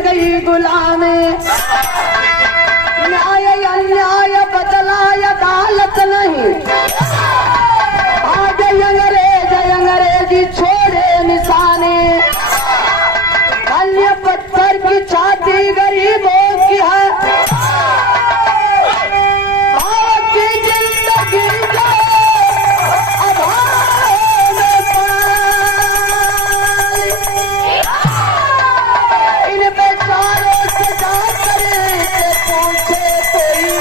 गई गुलामी। न्याय अन्याय बदलाय अदालत नहीं, आज अंग्रेजी छोड़े निशाने। अन्य पत्थर की छाती गरीबों की है, भाव की जिंदगी जो अभाव में पाली। इन बेचारों से जा करे पूछे कोई,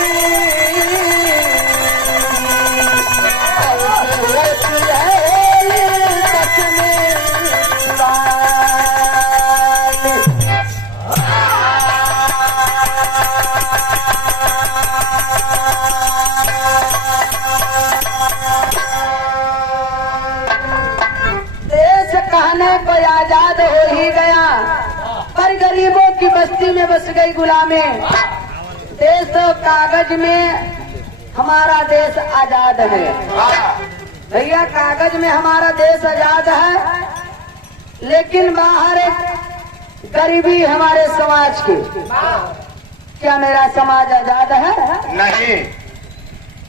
आजाद हो ही गया, पर गरीबों की बस्ती में बस गई गुलामी। देश तो कागज में हमारा देश आजाद है भैया, कागज में हमारा देश आजाद है, लेकिन बाहर एक गरीबी हमारे समाज की। क्या मेरा समाज आजाद है? नहीं।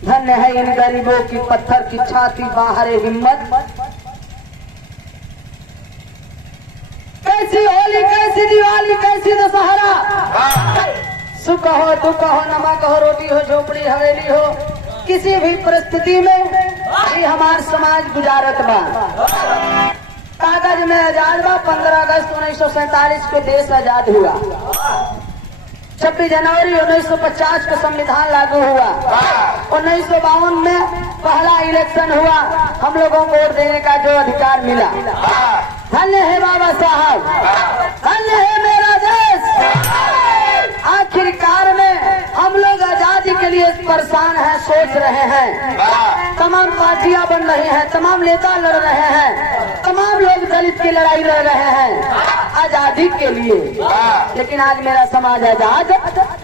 धन्य है इन गरीबों की पत्थर की छाती, बाहर हिम्मत। कैसी होली, कैसी दिवाली, कैसी दशहरा, सुख हो दुख हो, नमक हो रोटी हो, झोपड़ी हवेली हो, किसी भी परिस्थिति में ही हमार समाज गुजारत बा। कागज में आजाद बा। 15 अगस्त 1947 को देश आजाद हुआ। 26 जनवरी 1950 को संविधान लागू हुआ। 1952 में पहला इलेक्शन हुआ, हम लोगों को वोट देने का जो अधिकार मिला। धन्य है बाबा साहब, धन्य है मेरा देश। आखिरकार में हम लोग आजादी के लिए परेशान हैं, सोच रहे हैं। तमाम पार्टियां बन रही हैं, तमाम नेता लड़ रहे हैं, तमाम लोग दलित की लड़ाई लड़ रहे हैं आजादी के लिए, लेकिन आज मेरा समाज आजाद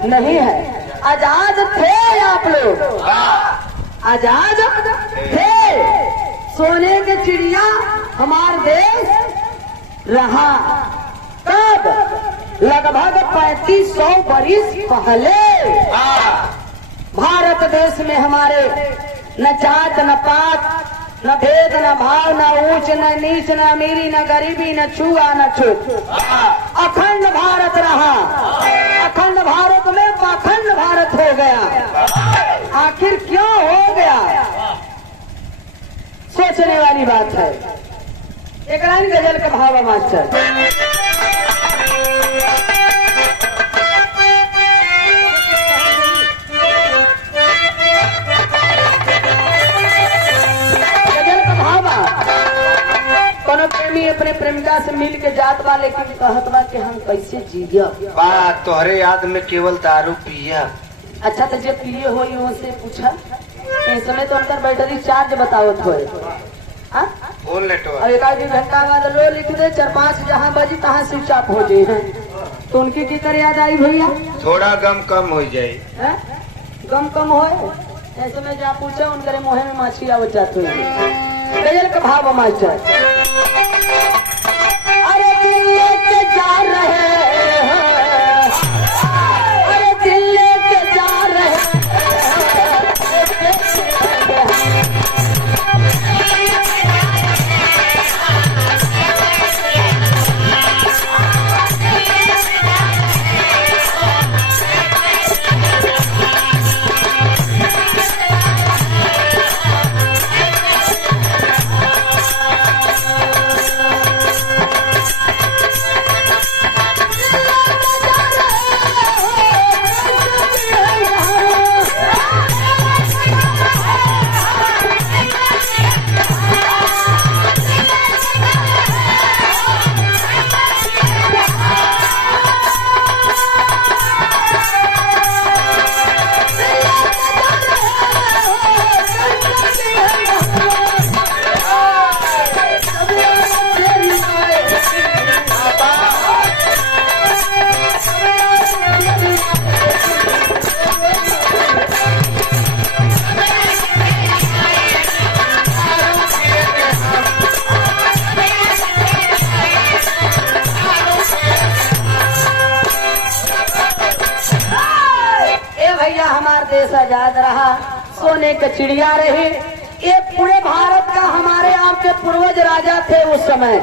नहीं है। आजाद थे आप लोग, आजाद थे। सोने के चिड़िया हमारा देश रहा कब? लगभग 3500 वर्ष पहले। भारत देश में हमारे न जात न पात, न भेद न भाव, न ऊंच न नीच, न अमीरी न गरीबी, न छुआ न छूत, अखंड भारत रहा। अखंड भारत में पाखंड भारत हो गया। आखिर क्यों हो गया? सोचने वाली बात है। एक लाइन गजल का भाव है मास्टर। गजल का भाव कोनो प्रेमी अपने प्रेमिका से मिल के जात बा, लेकिन कहत बा कि हम कैसे जिया बात तोहरे याद में केवल दारू पिया। अच्छा तो जब पिए हो से पूछा, इस समय तो अंदर बैटरी चार्ज बतावत हो। बोल नेटवर्क। और एक आधी घंटा बाद लो लिख दे, 4-5 जहाँ बजी तहाँ स्विच ऑफ हो जाए हैं। तो उनकी की कर याद आई भैया? थोड़ा गम कम हो जाए। गम कम हो ऐसे में जहाँ पूछा उनके मुँह में माछी आवत जाते हैं। गजल का भाव मास्टर। अरे दिल लेके जा रहे हैं, अरे दिल लेके जा रहे हैं, आजाद रहा, सोने का चिड़िया रही। ये पूरे भारत का हमारे आपके पूर्वज राजा थे उस समय।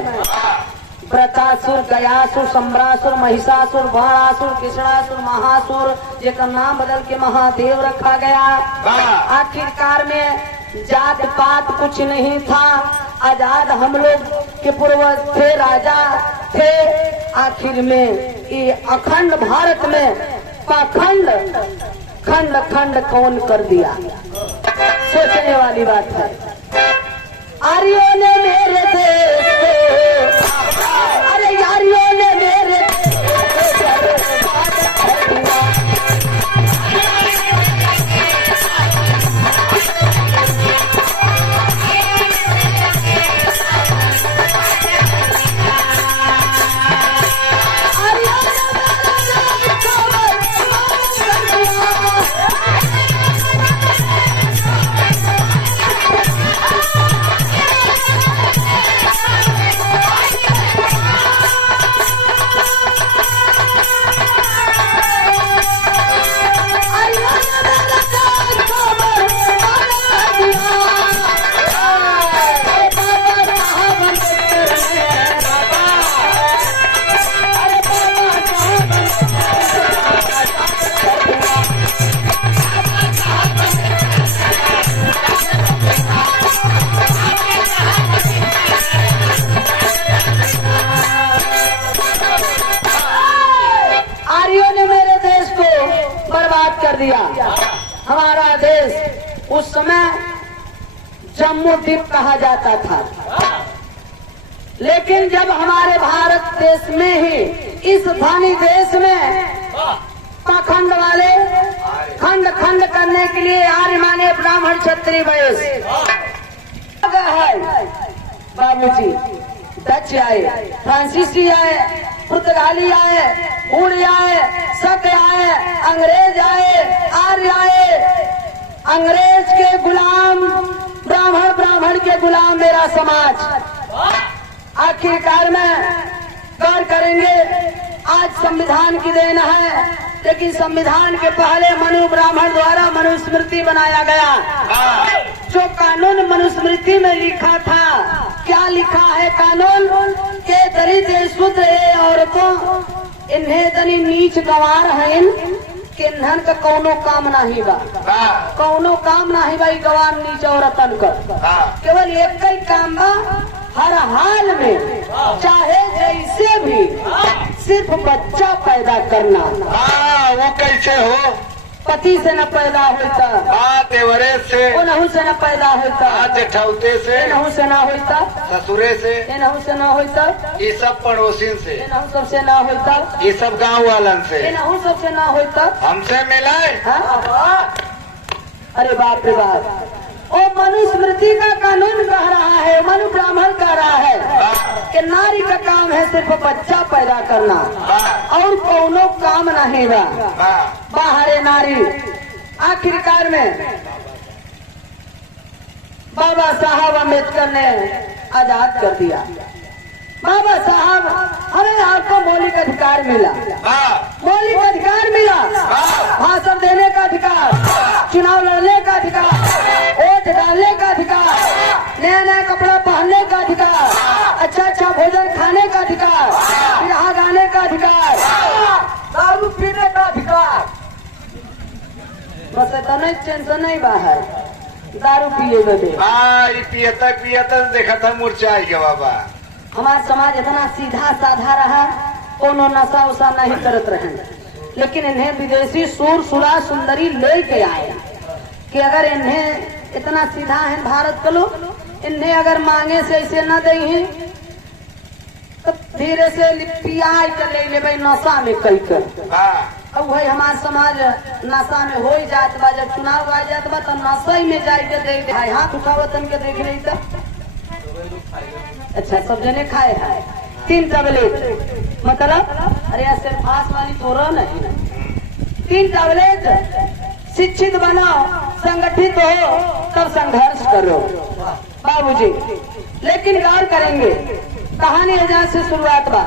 व्रतासुर, गयासुर, सम्रासुर, महिषासुर, बाणासुर, कृष्णासुर, महासुर, जिसका नाम बदल के महादेव रखा गया। आखिरकार में जात पात कुछ नहीं था, आजाद हम लोग के पूर्वज थे, राजा थे। आखिर में ये अखंड भारत में पाखंड खंड खंड कौन कर दिया, सोचने वाली बात है। आर्यों ने मेरे देश को, अरे यारियों ने मेरे दिया। हमारा देश उस समय जम्मू द्वीप कहा जाता था, लेकिन जब हमारे भारत देश में ही इस धनी देश में पाखंड वाले खंड खंड करने के लिए आर्य माने ब्राह्मण क्षत्रिय वैश्य है। बाबूजी डच आए, फ्रांसीसी आए, पुर्तगाली आए, हुड़ आए, शक आए, अंग्रेज आए, आर्य आए। अंग्रेज के गुलाम ब्राह्मण, ब्राह्मण के गुलाम मेरा समाज। आखिरकार में गौर करेंगे, आज संविधान की देन है, लेकिन संविधान के पहले मनु ब्राह्मण द्वारा मनुस्मृति बनाया गया। जो कानून मनुस्मृति में लिखा था, क्या लिखा है कानून के दलित शूद्र औरतों इन्हें दनी नीच गंवार है कि इन्हन का कौनो काम नहीं बा, कौनो काम नहीं बा गंवार नीच औरतन का। केवल एक ही काम बा, हर हाल में चाहे जैसे भी सिर्फ बच्चा पैदा करना। वो कैसे हो? पति से न पैदा होता, देवरे से, नहू से न पैदा होता, जेठौते से, नहू से न होता, ससुरे से, नहू से न होता, ये सब पड़ोसिन से, नहू सबसे न होता, ये सब गांव वालन से, नहू सबसे न होता, हमसे मिलाए। अरे बाप रे बाप, ओ मनुस्मृति का कानून कह रहा है, मनु ब्राह्मण कह रहा है कि नारी का काम है सिर्फ बच्चा पैदा करना और कोनो काम नहीं बा। बाहरे नारी। आखिरकार में बाबा साहब अम्बेडकर ने आजाद कर दिया। बाबा साहब हमें आपको मौलिक अधिकार मिला, मौलिक अधिकार मिला, भाषण देने का अधिकार, चुनाव लड़ने का अधिकार, वोट डालने का अधिकार, नया नया कपड़ा पहनने का अधिकार, अच्छा अच्छा भोजन खाने का अधिकार, बिरहा गाने का अधिकार, दारू पीने का अधिकार। बस इतना टेंशन नहीं बाहर दारू पिए बदे पियता देखा था मूर्छा आई गया बाबा। हमारा समाज इतना सीधा साधा रहा, कोनो नशा उशा नहीं करत रहे, लेकिन इन्हें विदेशी सूर सुरा सुंदरी ले के आए कि अगर इन्हें इतना सीधा है भारत का लोग, इन्हें अगर मांगे से ऐसे न दे तो धीरे से पिया कर ले भाई नशा में कई कर। अब वही हमारा समाज नशा में हो जात बा, जब चुनाव आ जात बा तो नशा ही में जाके देख हाथ उठावतन के देख रही था। अच्छा सब जने खाए हैं 3 टैबलेट, मतलब अरे ऐसे फांस वाली थोड़ा नहीं, 3 टैबलेट। शिक्षित बनाओ, संगठित हो, तब संघर्ष करो बाबूजी। लेकिन गौर करेंगे, कहानी यहाँ से शुरुआत बा।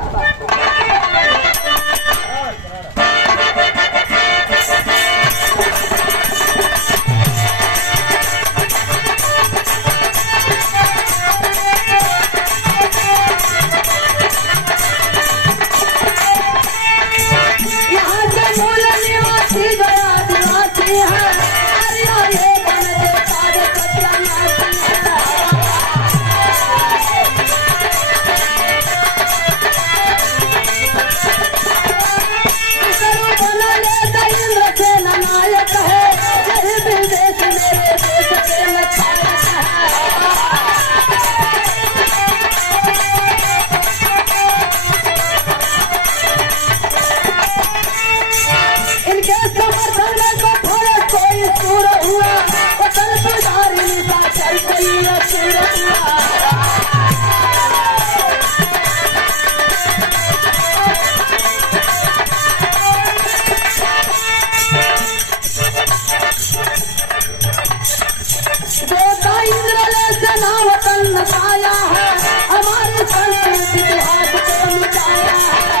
बनाया है, हमारे संस्कृति इतिहास को मिटाया है।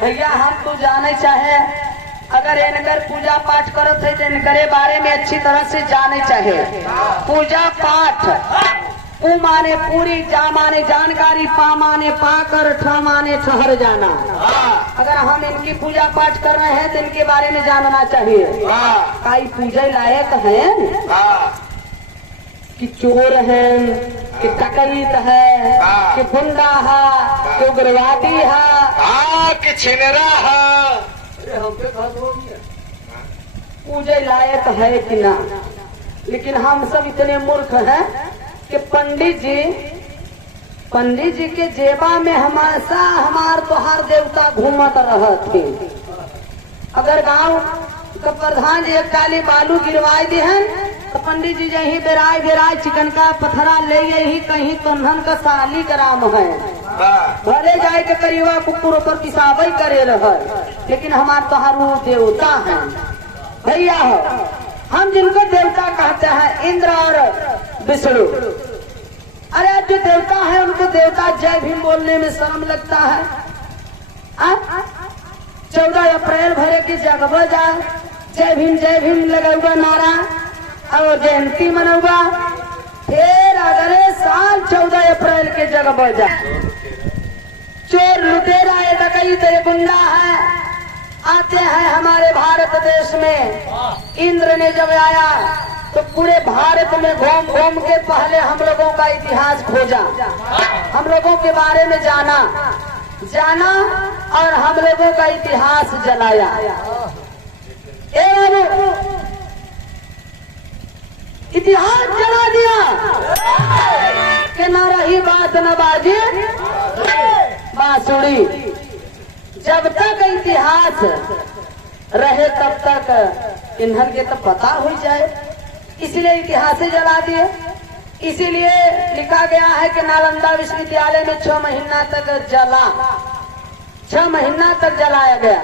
भैया हम तो जाने चाहे, अगर इनकर पूजा पाठ करत है तो इनकरे बारे में अच्छी तरह से जाने चाहे। पूजा पाठ उ माने पूरी, जा माने जानकारी, पा माने पाकर, ठ माने ठहर जाना। अगर हम इनकी पूजा पाठ कर रहे हैं तो इनके बारे में जानना चाहिए। काई पूजा लायक है कि चोर है, कि डकैत है, कि गुंडा है, कि उग्रवादी है, कि छिनरा है। पूजे लायक है कि ना। लेकिन हम सब इतने मूर्ख हैं कि पंडित जी के जेबा में हमेशा हमार तोहार देवता घूमत रहते। अगर गांव का प्रधान जी एक काली बालू गिरवाई दी है तो पंडित जी यही बेराय चिकन का पत्थरा ले यही कहीं कन्हन का साली का राम है। भले जाए के करीबा कुकुर पर पिसाबई करे रह, लेकिन हमार तोहार वो देवता है भैया हो। हम जिनको देवता कहते हैं इंद्र और विष्णु। अरे अब जो देवता है उनको देवता जय भीम बोलने में शर्म लगता है। 14 अप्रैल भरे की जगह जा जय भीम लगा हुआ नारा और जयंती मनौगा। फिर अगले साल 14 अप्रैल के जगह जा चोर लुटेरा ये डकैत ये गुंडा है आते हैं हमारे भारत देश में। इंद्र ने जब आया तो पूरे भारत में घूम घूम के पहले हम लोगों का इतिहास खोजा, हम लोगों के बारे में जाना और हम लोगों का इतिहास जलाया। इतिहास जला दिया कि न रही बात न बाजी बांसुरी। जब तक इतिहास रहे तब तक इन्हन के तो पता हो जाए, इसलिए इतिहास जला दिए। इसीलिए लिखा गया है कि नालंदा विश्वविद्यालय में 6 महीना तक 6 महीना तक जलाया गया।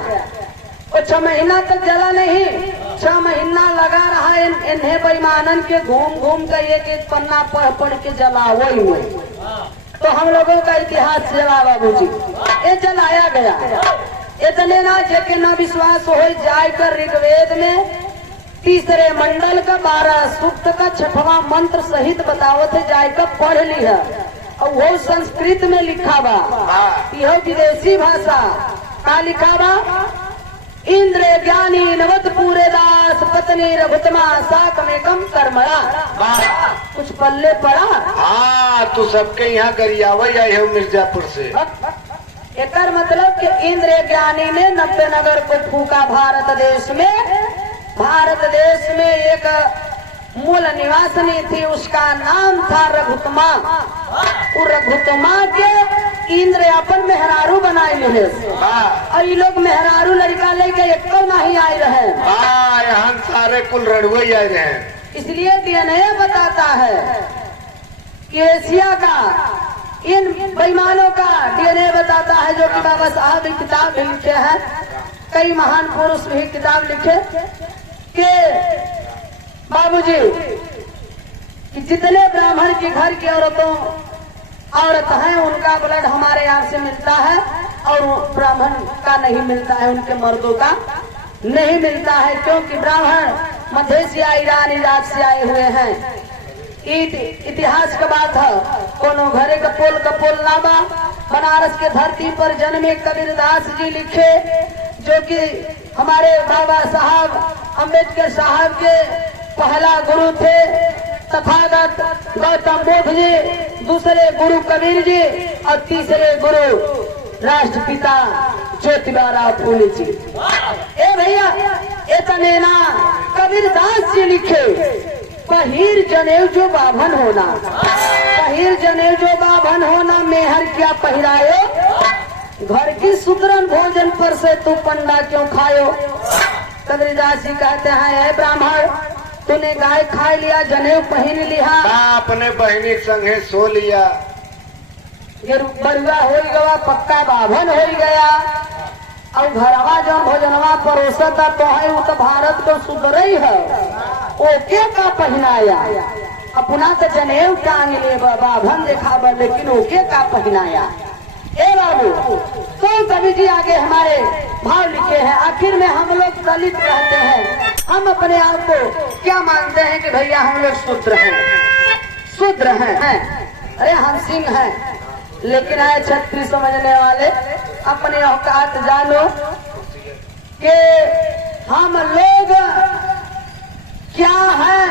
और 6 महीना तक जला नहीं, 6 महीना लगा रहा इन्हें बेईमानन के घूम घूम कर एक पन्ना पढ़ के जलाओ हुए। तो हम लोगों का इतिहास जला बाबूजी, ये जलाया गया। इतने ना जेके न विश्वास हो जाए कर ऋग्वेद में 3रे मंडल का 12 सूक्त का 6वां मंत्र सहित बतावत है, जायका पढ़ ली है। और वो संस्कृत में लिखा बा, यह विदेशी भाषा का लिखा बा। इंद्र ज्ञानी नवत पूरे दास पत्नी रघुतमा साक में कम कर्मणा। कुछ पल्ले पड़ा। हाँ तू सबके यहाँ गरियावई आई है मिर्जापुर से। एक मतलब कि इंद्र ज्ञानी ने 90 नगर को फूका भारत देश में एक मूल निवासनी थी, उसका नाम था रघुतमा। वो रघुतमा के इंद्र अपन मेहरारू बनाए मिले और ये लोग मेहरारू लड़का लेके एक नहीं आए रहे। यहाँ सारे कुल रड़ुए आए रहे। इसलिए डीएनए बताता है कि एशिया का इन बेईमानों का डीएनए बताता है, जो कि बाबा साहब भी किताब भी लिखे हैं, कई महान पुरुष भी किताब लिखे कि बाबूजी कि जितने ब्राह्मण के घर की औरत हैं उनका ब्लड हमारे यहाँ से मिलता है और ब्राह्मण का नहीं मिलता है, उनके मर्दों का नहीं मिलता है, क्योंकि ब्राह्मण मध्य एशिया ईरान इराक से आए हुए हैं। इतिहास का बात है, कोनो घरे का पोल नामा बनारस के धरती पर जन्मे कबीरदास जी लिखे, जो कि हमारे बाबा साहब अम्बेडकर साहब के पहला गुरु थे। तथागत गौतम बुद्ध जी, दूसरे गुरु कबीर जी और तीसरे गुरु राष्ट्रपिता ज्योतिबा फूले जी। ए भैया इतने ना कबीरदास जी लिखे, पहिर जनेऊ जो बाभन होना, पहिर जनेऊ जो बाभन होना, मेहर क्या पहिरायो, घर की सुतरन भोजन पर से तू पंडा क्यों खायो। कबीरदास जी कहते हैं, हे ब्राह्मण तूने गाय खा लिया, जनेऊ पहन लिया, अपने बहनी संगे सो लिया, ये बरुआ हो गया, पक्का बाभन हो गया, और घरवा जब भोजनवा परोसता तो है वो तो भारत को सुधर ही है। ओके का पहनाया अपना तो जनेऊ टांग ले बाभन दिखावा, लेकिन ओके का पहनाया। ए बाबू कौन कवि जी आगे हमारे भाव लिखे हैं। आखिर में हम लोग दलित रहते हैं, हम अपने आप को क्या मानते हैं कि भैया हम लोग शूद्र हैं, शूद्र हैं। अरे हम सिंह हैं, लेकिन आए छत्री समझने वाले अपने औकात जानो कि हम लोग क्या हैं।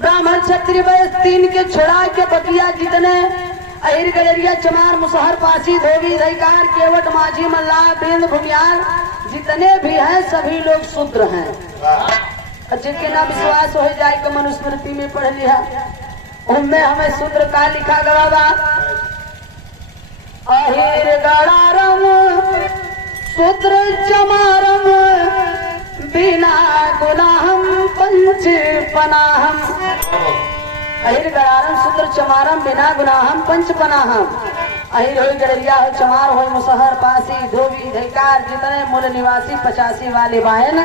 ब्राह्मण क्षत्रिय वैश्य तीन के छुड़ा के बकिया जितने अहिर गलेरिया चमार मुसहर पासी धोबी दहीकार केवट माझी मल्लाह बिंद भूमियाल जितने भी हैं सभी लोग शूद्र हैं। जिनके ना विश्वास हो जाए तो मनुस्मृति में पढ़ लिया, उनमें हमें शूद्र का लिखा गया बा। अहिर गड़ारम शूद्र चमारम बिना गुनाहम पंच पनाहम। अहिर गड़ारम शूद्र चमारम बिना गुनाहम पंच पनाहम। अहिर हो गड़रिया हो चमार हो मुसहर पासी धोबी धैकार जितने मूल निवासी 85 वाले बायन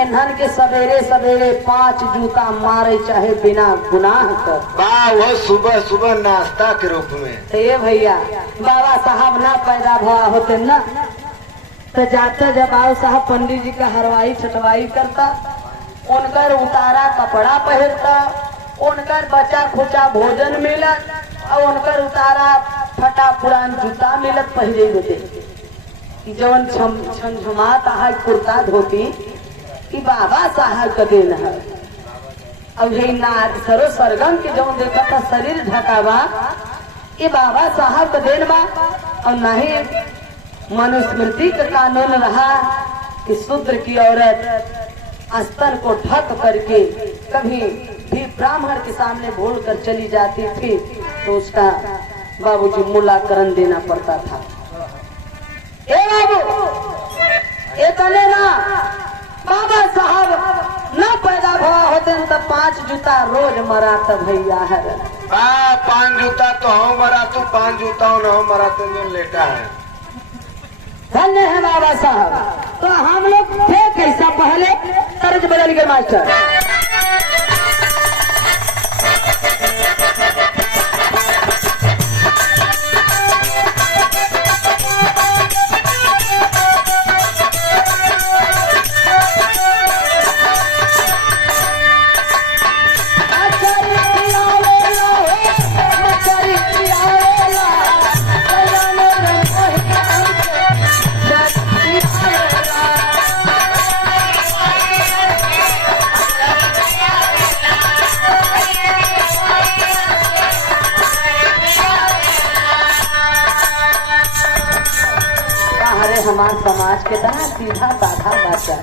इन्हन के सवेरे सवेरे 5 जूता मारे चाहे बिना गुनाह कर। वाह, वो सुबह सुबह नाश्ता के रूप में। ये भैया बाबा साहब ना पैदा भा होते ना तो जाता जब आओ साहब पंडित जी का हरवाई छटवाई करता, उनकर उतारा कपड़ा पहनता, उनकर बचा खुचा भोजन मिलत और उनकर उतारा फटा पुरान जूता मिलत पहले होते जवन छमछमाता है कुर्ता धोती कि बाबा साहब का देन है। अब ये नार सरो सरगम के जवन देखा था शरीर ढकावा ये बाबा साहब का देन बा। और नहीं मनुस्मृति का कानून रहा कि शूद्र की औरत अस्तर को ढक करके कभी भी ब्राह्मण के सामने बोल कर चली जाती थी तो उसका बाबूजी मुलाकरण देना पड़ता था। ए बाबू ये तले ना बाबा साहब न पैदा हुआ होते तो 5 जूता रोज मरा था भैया है। 5 जूता तो हम मरा तू 5 जूता हो न मरा तो जो लेटा है। धन्य है बाबा साहब। तो हम लोग थे कैसा पहले तर्ज बदल के मास्टर। हमारे समाज के तरह सीधा साधा बच्चा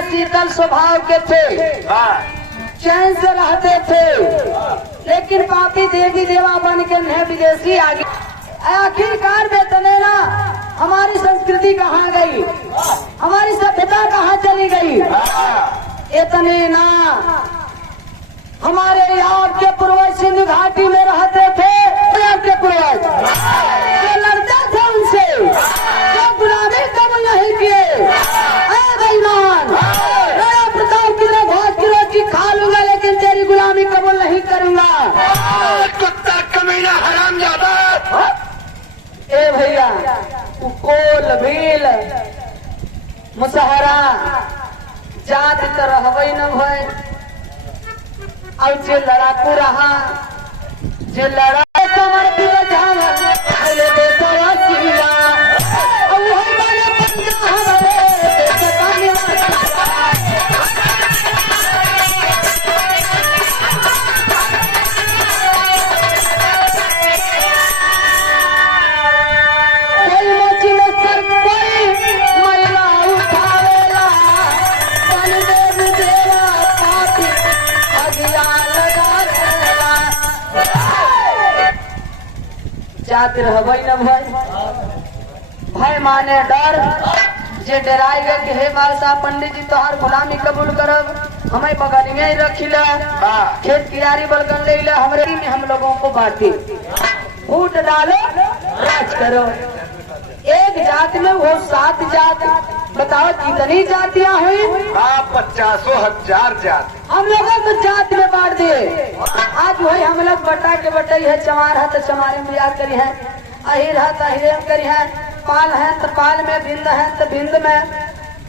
प्रिय शीतल स्वभाव के थे, चैन से रहते थे, लेकिन पापी देवी देवा बन के नए विदेशी आ गए। आखिरकार बेतने ना हमारी संस्कृति कहाँ गई, हमारी सभ्यता कहाँ चली गई। इतने ना हमारे यहाँ के पूर्वज सिंधु घाटी में रहते थे, के पूर्वज जो लड़ते थे उनसे, जो गुलामी कबूल नहीं किए। बेईमान प्रताप किलो 5 किलो की खा लूंगा, लेकिन तेरी गुलामी कबूल नहीं करूंगा। कुत्ता कमीना हरामजादा। ए भैया कोल भील मुसहरा जात तो रहबई न भय, और जे लड़ाकू रहा, जे लड़ा कमर पिए झांगल पहले देशवा सिया, और वही बने पंजा हमारे देश का निवासी। कोई मोची में सर कोई महिला उठावेला, बन देव देवा पापी अगिया लगा देला। जाति रहबई न भय माने डर, जे डराई गए कि हे बालसा पंडित जी तोहार गुलामी कबूल करब, हमें बगल में ही रखिला, खेत कियारी बलगन ले ला, हमरे में हम लोगों को बांटी, फूट डालो राज करो। एक जात में वो 7 जात, बताओ कितनी जातियां हुई। 50,000 जात। हम लोगों को जात में बांट दिए। आज वही हम लोग बटा के बटाई है, चमार है तो चमारे में याद करी है, अहिर है तो अहिरे में करी है, पाल है तो पाल में, भिंद है तो भिंद में।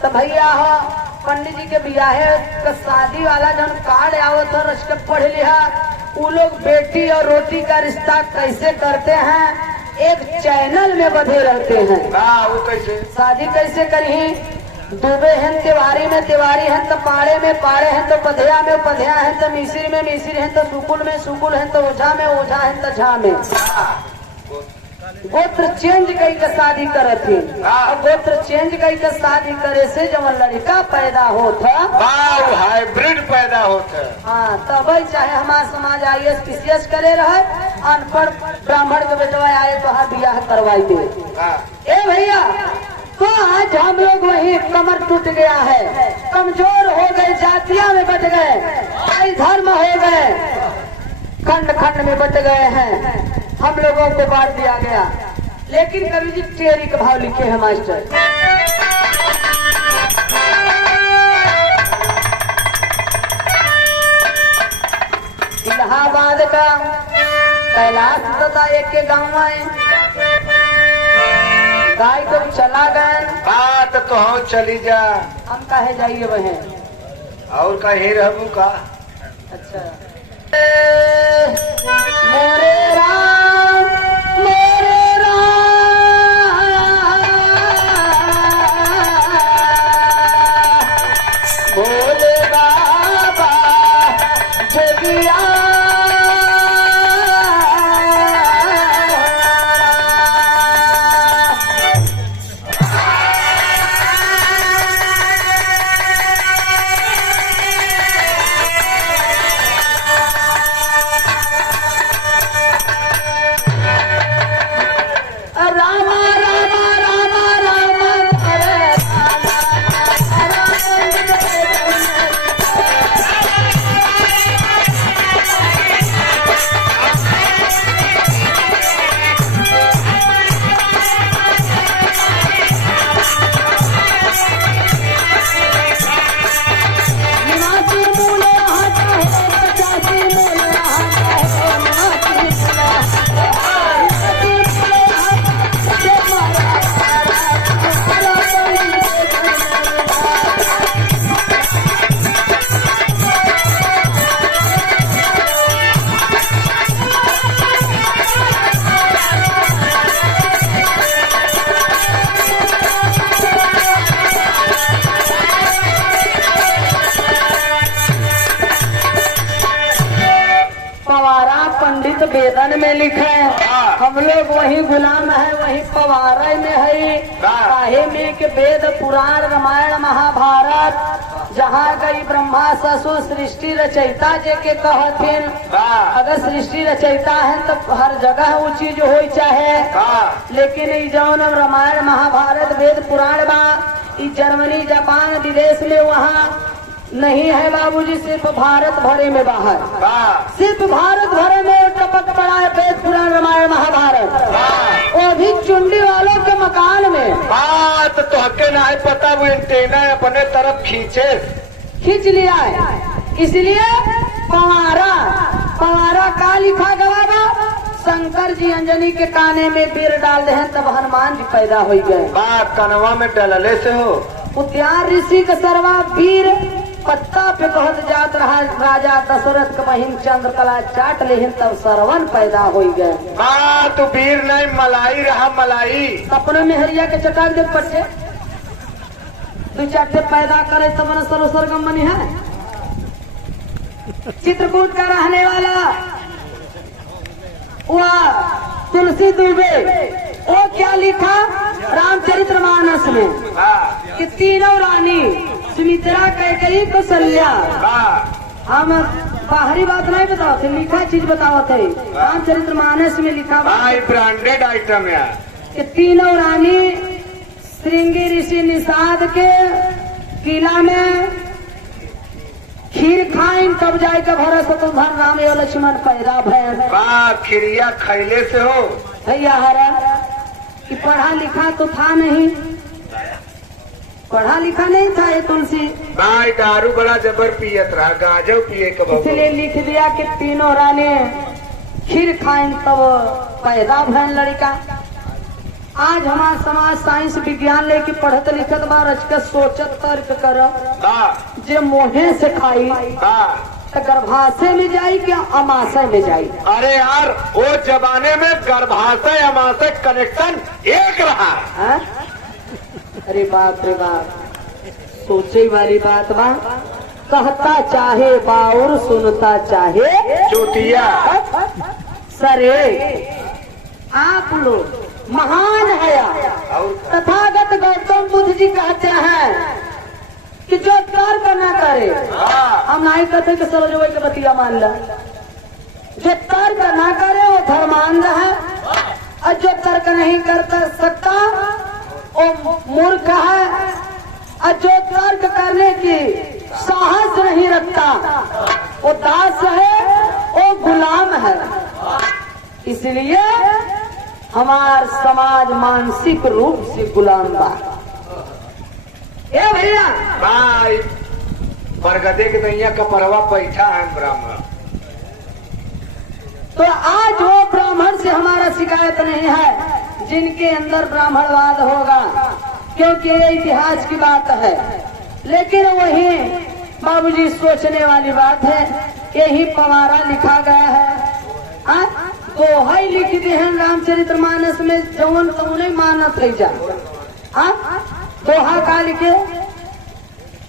तो भैया हो पंडित जी के बियाहे का शादी वाला जन कार्ड आवत है, रच के पढ़ लिया, वो लोग बेटी और रोटी का रिश्ता कैसे करते हैं, एक चैनल में बधे रहते हैं। वो कैसे शादी कैसे करी, डूबे हैं तिवारी में, तिवारी हैं तो पाड़े में, पाड़े हैं तो पधिया में, पधिया हैं तो मिस्री में, मिस्री हैं तो सुकुल में, सुकुल हैं तो ओझा में, ओझा हैं तो झा में। गोत्र चेंज कई के शादी करत थी, और गोत्र चेंज कई के शादी करे से जब लड़का पैदा होता, हाइब्रिड पैदा होता। हाँ तब चाहे हमारा समाज IAS PCS करे रहे, अनपढ़ ब्राह्मण के बेटवा आए तो हाँ बियाह करवाई दे। ए भैया तो आज हम लोग वही कमर टूट गया है, कमजोर हो गए, जातियां में बट गए, कई धर्म हो गए, खंड खंड में बट गए हैं, हम लोगों को बांट दिया गया। लेकिन कवि जी टेरी का भाव लिखे हैं मास्टर, इलाहाबाद का कैलाश दादा एक के गाँव में गाय को चला गए, बात तो हम चली जा, हम कहे जाइए बहन और कहीं रहू का। अच्छा मोरे राम मोरे राम भोले बाबा जोगिया पंडित वेदन में लिखे, हम लोग वही गुलाम है, वही कहीं पवारय में है, हाँ। काहे में के वेद पुराण रामायण महाभारत जहाँ गई ब्रह्मा ससुर सृष्टि रचयिता जे के कहथिन। हाँ। अगर सृष्टि रचयिता है तो हर जगह वो चीज हो चाहे, हाँ। लेकिन ई जौन रामायण महाभारत वेद पुराण बा ई जर्मनी जापान विदेश में वहाँ नहीं है बाबूजी, सिर्फ भारत भरे में बाहर, हाँ। सिर्फ भारत भरे में टपक पड़ा है वेद पुराण रामायण महाभारत, हाँ। वो भी चुंडी वालों के मकान में बात तो हके ना है पता, वो एंटेना अपने तरफ खींच लिया है। इसलिए पवारा पवारा का लिखा गवा बा, शंकर जी अंजनी के काने में बीर डाल दे तब हनुमान जी पैदा हो गए। बात कनवा में डलले से हो। उद्यान ऋषि का सरवा वीर पत्ता पे कहत जात रहा, राजा दशरथ का बहिन चंद्रकला चाट लेहिन तब सरवन पैदा हो गए। बात तो वीर नहीं मलाई रहा, मलाई सपने में हरिया के चटाक दे पट्टे दो चाटे पैदा करे तब न सरो सरगम बनी है। चित्रकूट का रहने वाला वह तुलसी दुबे, वो क्या लिखा रामचरितमानस में हाँ। कि तीनों रानी सुमित्रा कैकेयी कौशल्या, हाँ। हम बाहरी बात नहीं बताओ थे, लिखा चीज बताओ थे। रामचरितमानस में लिखा भाई ब्रांडेड आइटम है कि तीनों रानी श्रृंगी ऋषि निषाद के किला में खीर खाइन तब जाए के भरत शत्रुघ्न राम एवं लक्ष्मण पैदा भय। वाह, खिरिया खैले से हो भैया हरा कि पढ़ा लिखा तो था नहीं, पढ़ा लिखा नहीं था ये तुलसी, भाई दारू बड़ा जबर पियत रहा, गाजो पिए कब। इसलिए लिख दिया कि तीनों रानी खीर खाइन तब पैदा भय लड़का। आज हमारा समाज साइंस विज्ञान लेके पढ़त लिखत बा, रच के सोचत तर्क कर जे मोहे से खाई तो गर्भाशय में जाई क्या अमाशय में जाई। अरे यार वो जमाने में गर्भाशय अमाशय कनेक्शन एक रहा। है? अरे बाप रे बाप, सोचे वाली बात बा। कहता चाहे बाउर सुनता चाहे चोटिया। सरे आप लोग महान है। तथागत गौतम बुद्ध जी कहते हैं कि जो तर्क न करे, हम नहीं कहते कि समझो के बतिया मान ला, जो तर्क न करे वो धर्मांध है, और जो तर्क नहीं कर सकता वो मूर्ख है, और जो तर्क करने की साहस नहीं रखता वो दास है, वो गुलाम है। इसलिए हमार समाज मानसिक रूप से गुलाम बा। ए भैया भाई बरगदे के नैया का परवा बैठा है ब्राह्मण, तो आज वो ब्राह्मण से हमारा शिकायत नहीं है जिनके अंदर ब्राह्मणवाद होगा, क्योंकि ये इतिहास की बात है। लेकिन वही बाबूजी सोचने वाली बात है, यही पवारा लिखा गया है। दोहा लिख दे हैं रामचरितमानस में, जौन तौने मानत है जा। दोहा का लिखे,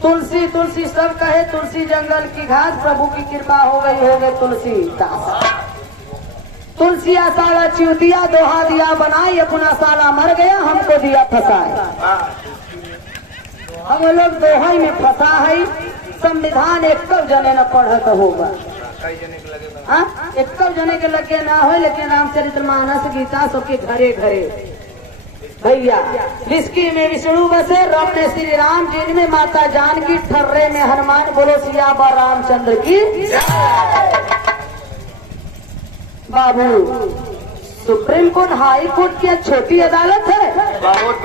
तुलसी तुलसी सब कहे, तुलसी जंगल की घास, प्रभु की कृपा हो गई तुलसी दास। तुलसी साला च्यूतिया, दोहा दिया बनाई, अपना साला मर गया, हमको दिया फंसाए। हम लोग दोहा में फंसा है। संविधान एक जने न पढ़त होगा, एक जने के लगे ना हो, लेकिन रामचरितमानस गीता सबके घरे घरे। भैया विस्की में विष्णु बसे, रम में श्री राम, जिनमें माता जानकी, ठर्रे में हनुमान, बोलो सियावर रामचंद्र की। बाबू सुप्रीम कोर्ट हाई कोर्ट की छोटी अदालत है, बहुत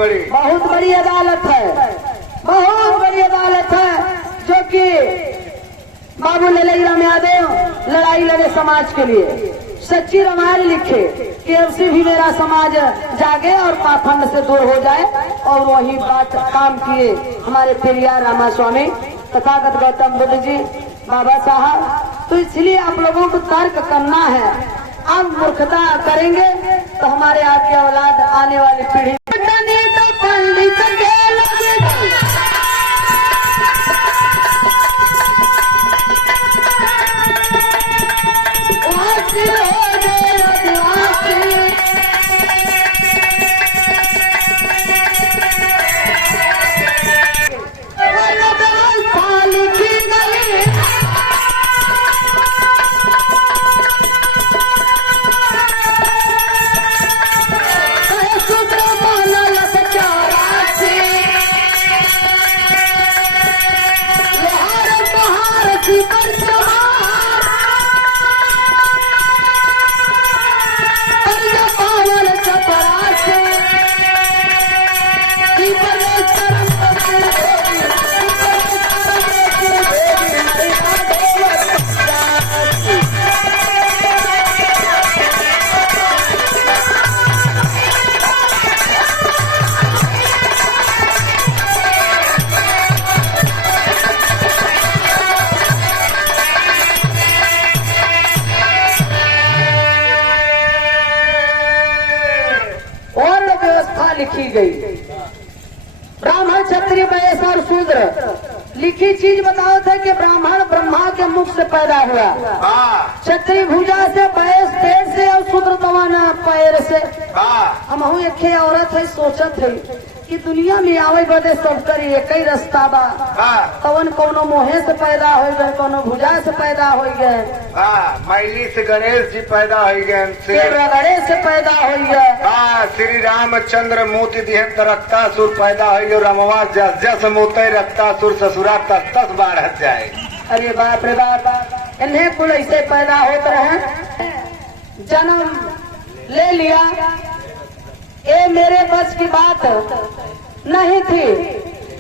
बड़ी अदालत है, बहुत बड़ी अदालत है, जो कि बाबू ललैराम यादव लड़ाई लड़े समाज के लिए, सच्ची रामायण लिखे कि उससे भी मेरा समाज जागे और पाखंड से दूर हो जाए, और वही बात काम किए हमारे पेरियार रामा स्वामी, तथागत गौतम बुद्ध जी, बाबा साहब। तो इसलिए आप लोगों को तर्क करना है। आप मूर्खता करेंगे तो हमारे आपकी औलाद आने वाली पीढ़ी लिखी गई। ब्राह्मण, क्षत्रिय, वैश्य और शूद्र लिखी चीज बताओ थे कि ब्राह्मण ब्रह्मा के मुख से पैदा हुआ, क्षत्रिय भुजा से, वैश्य पेट से और शूद्र तवाना पैर से। हम एक औरत है सोचत है कि दुनिया में आवे बदे सब कर एक ही रास्ता बा। कौन कोनो मोहे से पैदा हो गए, कोनो भुजा से पैदा हो गए, मैली से गणेश जी पैदा हो गए, गणेश से पैदा हो गए। श्री रामचंद्र मोती दिहन रक्तासुर पैदा हो गए, रमवा जस जस मोते रक्तासुर ससुरा तस तस बाढ़ जाए। अरे बाप रे बाप, इन्हें कुल ऐसे पैदा होते रहे, जन्म ले लिया। ये मेरे बस की बात नहीं थी,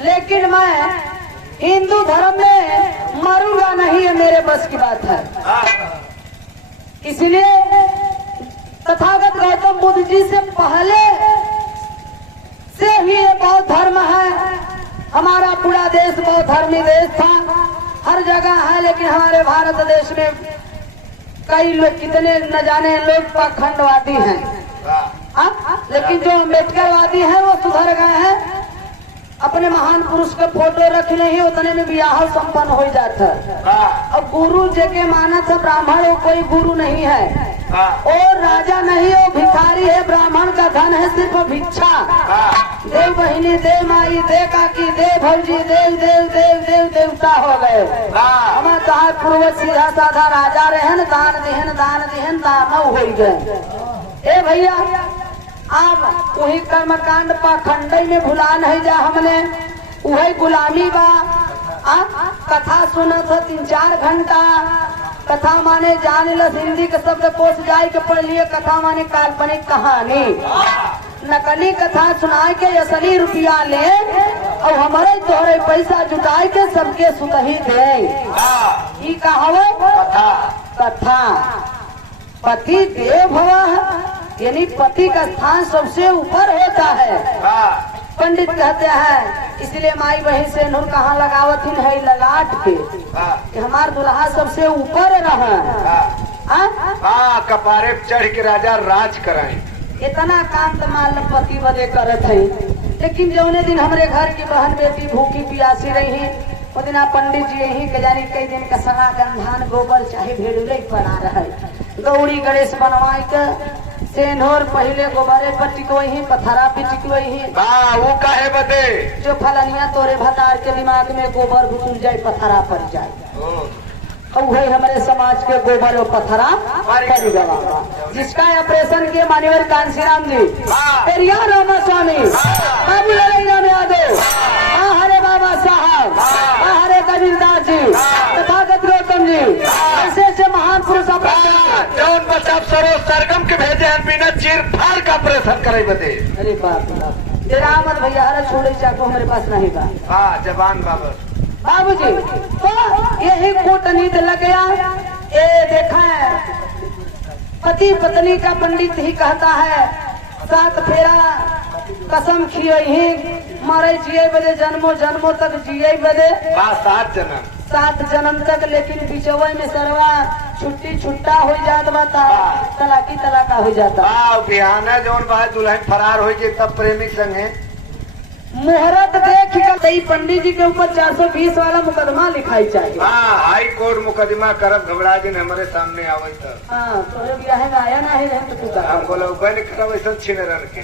लेकिन मैं हिंदू धर्म में मरूंगा नहीं, ये मेरे बस की बात है। इसलिए तथागत गौतम बुद्ध जी से पहले से ही ये बौद्ध धर्म है। हमारा पूरा देश बौद्ध धर्मी देश था, हर जगह है, लेकिन हमारे भारत देश में कई लोग, कितने न जाने लोग पाखंडवादी हैं। लेकिन जो अम्बेडकरवादी है वो सुधर गए हैं, अपने महान पुरुष के फोटो रख नहीं, उतने में ब्याह संपन्न हो जाता है। अब गुरु जगह माना था ब्राह्मण, वो कोई गुरु नहीं है, और राजा नहीं, वो भिखारी है। ब्राह्मण का धन है सिर्फ भिक्षा। देव बहिनी, देव माई, दे काकी, दे भौजी, देव देव देव देव देवता हो गए। हमारे कहा पूर्वज सीधा साधा राजा रहे, दान दिहन दानव हो गए। ए भैया, आप वही कर्मकांड पाखंड में भुला नहीं जा, हमने वही गुलामी बा। कथा सुना था 3-4 घंटा, कथा माने जाने लस, हिंदी के शब्द कोष जाए के पढ़ लिए। कथा माने काल्पनिक कहानी, नकली कथा सुनाए के असली रुपया ले, और हमारे तोहरे पैसा जुटाए के सबके सुतही दे। ई कहा कथा पति देव भव, यानी पति का स्थान सबसे ऊपर होता है। पंडित कहते हैं, इसलिए माई बहन से नूर कहाँ लगावत है ललाट पे, कि हमार दुल्हा सबसे ऊपर रहा। कपारे चढ़ के राजा राज कराए। इतना काम तो माल पति बदे करत है, लेकिन जौने दिन हमारे घर की बहन बेटी भूखी प्यासी रही, वो दिन पंडित जी यही के जानी कई दिन का सना गंधान गोबर चाहे भेड़ुले पड़ा रहे। गौरी गणेश बनवाई के सेनोर पहले गोबरे पर टिकवही, पथरा पे टिकवही। वो काहे बदे? जो फलनिया तोरे भतार के दिमाग में गोबर घुस जाए, पथरा पड़ जाए। और वही हमारे समाज के गोबर और पथरा पड़ गवा। जिसका ऑपरेशन किए मान्यवर कांशीराम जी, पेरिया रामा स्वामी, बाबू राम यादव, हरे बाबा साहब, हरे कबीरदास जी, तथागत गौतम जी, ऐसे महान पुरुष जौन बच्चा सरो सरगम के भेजे हैं, बिना चीर फाड़ का ऑपरेशन करे बदे। अरे बाप रे, रामत भैया, हरे छोड़े चाकू हमारे पास नहीं बा। जबान बाबा बाबूजी, तो यही कूटनीति लग गया। ये देखा है, पति पत्नी का पंडित ही कहता है, 7 फेरा कसम खिए ही मरे जिये बदे, जन्मों जन्मों तक जिये बदे। 7 जन्म तक, लेकिन बिचौवे में सरवा छुट्टी छुट्टा हो जात बता, तलाकी तलाका हो जाता। बिहाना जौन बात दुल्हन फरार हो गई, तब प्रेमी संग है मुहूर्त देख कर पंडित जी के ऊपर 420 वाला मुकदमा लिखाई चाहिए। हाई कोर्ट मुकदमा करब, घबरा दिन हमारे सामने आवे तब। तो ब्याह में आया ना है तो हम बोला उबन करब ऐसा छीने रन के।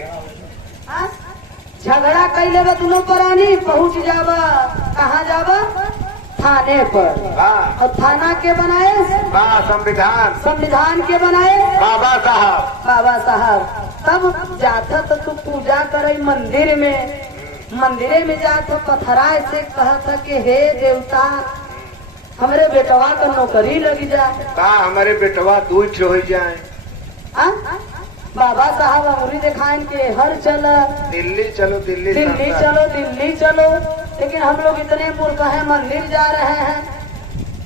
झगड़ा कैले दोनों प्राणी पहुंच जावा, कहाँ जावा? थाने पर। और थाना के बनाए संविधान के बनाए बाबा साहब। तब जाता तो तू पूजा करे मंदिर में, मंदिरे में जाता पथरा से कहता कि हे देवता, हमारे बेटवा का नौकरी लग जाए। हमारे बेटवा 2 हो जाए। बाबा साहब अमरी दिखाएं के हर चला, दिल्ली चलो दिल्ली चलो। लेकिन हम लोग इतने मूर्ख हैं, मंदिर जा रहे हैं,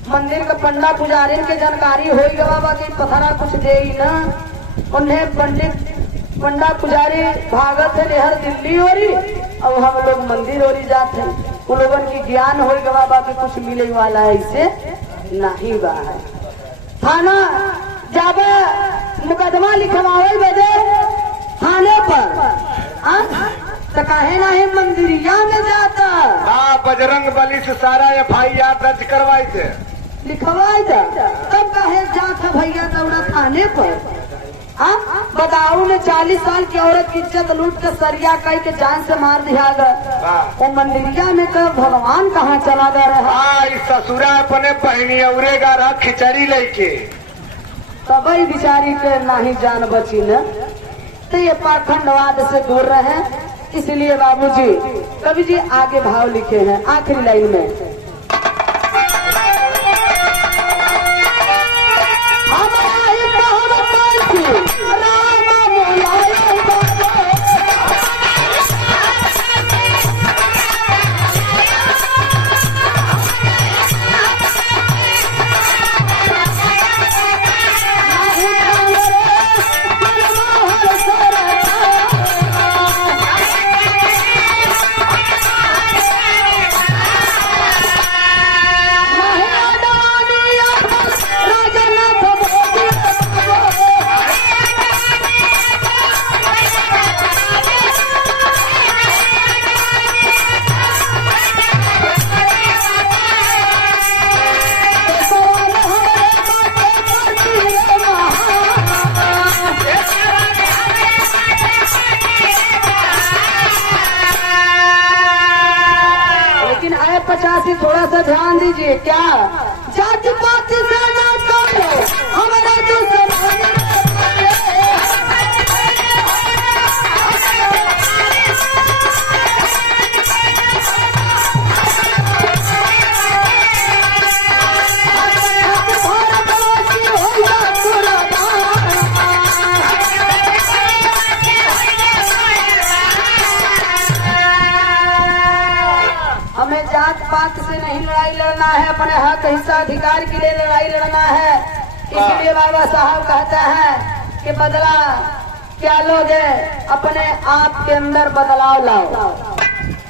मंदिर का पंडा पुजारी के जानकारी हो गया बाबा की पथरा कुछ दे ही ना। उन्हें पंडा पुजारी भागत है हर दिल्ली हो रही, अब हम लोग मंदिर हो रही जाते हैं। उन लोगों की ज्ञान हो गया बाबा की कुछ मिले वाला है, इससे नहीं बा है। थाना जाबे मुकदमा लिखवावे बदे थाने पर तो काहे नहीं मंदिरिया में जाता हाँ बजरंग बली से सारा FIR दर्ज करवाई थे। लिखवाई था तब काहे जाता भैया दौड़ा थाने पर। हाँ बताओ ने 40 साल की औरत की इज्जत लूट कर सरिया कई के जान से मार दिया गया। वो मंदिरिया में तो भगवान कहाँ चला गया रहा। हाँ इस ससुरा अपने बहनी औरेगा रहा खिचड़ी लेके तबई बिचारी के नहीं जान बची न। तो ये पाखंडवाद से दूर रहे इसलिए बाबूजी कवि जी आगे भाव लिखे हैं आखिरी लाइन में। थोड़ा सा ध्यान दीजिए क्या जाति पाति से ना करो हमारा जो समाज जात पात से नहीं लड़ाई लड़ना है अपने हक हिस्सा अधिकार के लिए लड़ाई लड़ना है। इसलिए बाबा साहब कहते हैं कि बदला क्या लोगे अपने आप के अंदर बदलाव लाओ।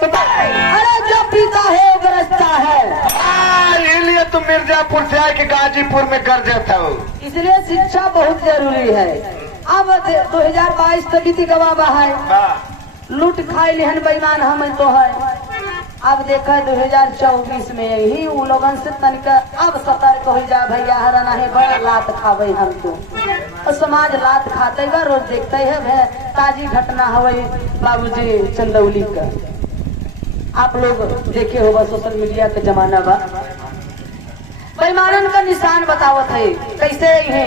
अरे जो पीता है वो गरजता है। इसलिए तुम मिर्जापुर से आके गाजीपुर में कर देता हो। इसलिए शिक्षा बहुत जरूरी है। अब 2022 तो बीती गवा है लूट खाई लिहन बेईमान हम तो है। अब देखा 2024 में ही उन लोगन से तनिक अब सतर्क हो जा भैया हरा नहीं बड़ा लात खावे हम तो और समाज लात खाते बा रोज देखते है ताजी घटना हवे बाबूजी चंदौली का आप लोग देखे होगा सोशल मीडिया के जमाना बा बेईमानन का निशान बतावत है कैसे है।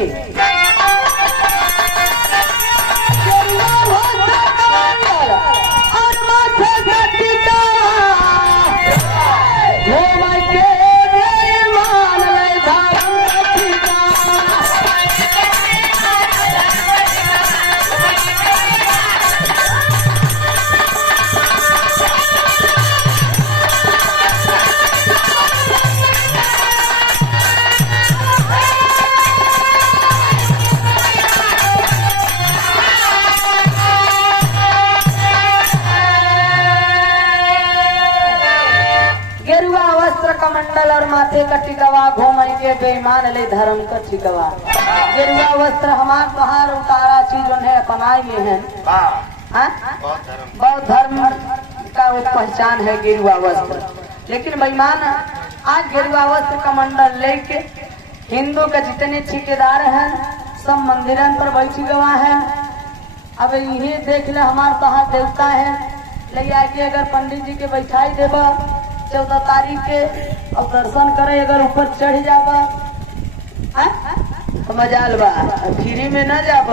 कमंडल और माथे का टिकवा घूमेंगे बेईमान ले धर्म का टिकवा। गेरुआ वस्त्र हमार बाहर उतारा चीज उन्हें अपनाए हैं। बौद्ध धर्म का वो पहचान है गेरुआ वस्त्र। लेकिन बेईमान आज गेरुआ वस्त्र कमंडल लेके हिंदू के जितने ठेकेदार हैं सब मंदिरन पर बैठी गवा है। अब यही देख ले हमार तहा देवता है ले आके अगर पंडित जी के बैठाई देवा 14 तारीख के और दर्शन करे अगर ऊपर चढ़ जावा तो मजाल बा फ्री में न जाब